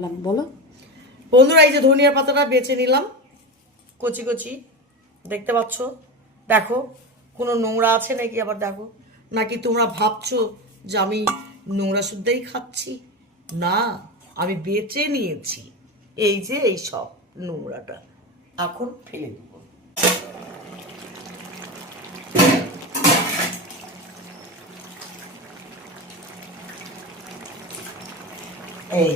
বলো বন্ধুরা, এই যে ধনিয়ার পাতাটা বেছে নিলাম কচি কচি, দেখতে পাচ্ছ? দেখো কোনো নোংরা আছে নাকি, আবার দেখো, নাকি তোমরা ভাবছো যে আমি নোংরা শুদ্ধই খাচ্ছি? না, আমি বেছে নিয়েছি। এই যে এই সব নোংরাটা এখন ফেলে দেব। এই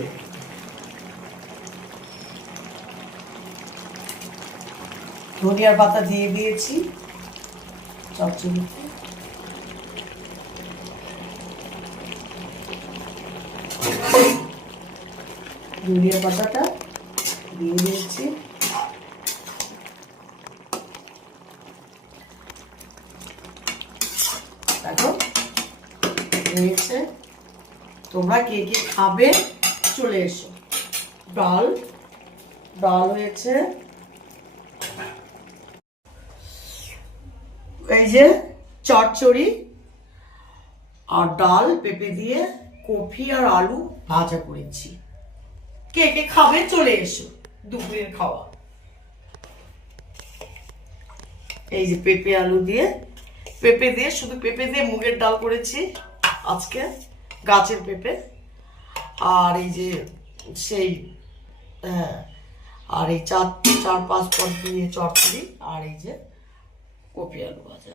ধনিয়ার পাতা দিয়ে দিয়েছি চচ্চড়িতে। ধনিয়ার পাতাটা দিয়ে দিয়েছি। দেখো হয়েছে। তোমরা কে কে খাবে চলে এসো। ডাল ডাল হয়েছে, এই যে চচ্চড়ি আর ডাল পেঁপে দিয়ে কফি আর আলু ভাজা করেছি। কে কে খাবে চলে এসো। দুপুরের খাওয়া এই যে পেঁপে আলু দিয়ে, শুধু পেঁপে দিয়ে মুগের ডাল করেছি আজকে, গাছের পেঁপে। আর এই যে সেই আর এই চার পাঁচ পদ দিয়ে চচ্চড়ি, আর এই যে কপি আলু ভাজা।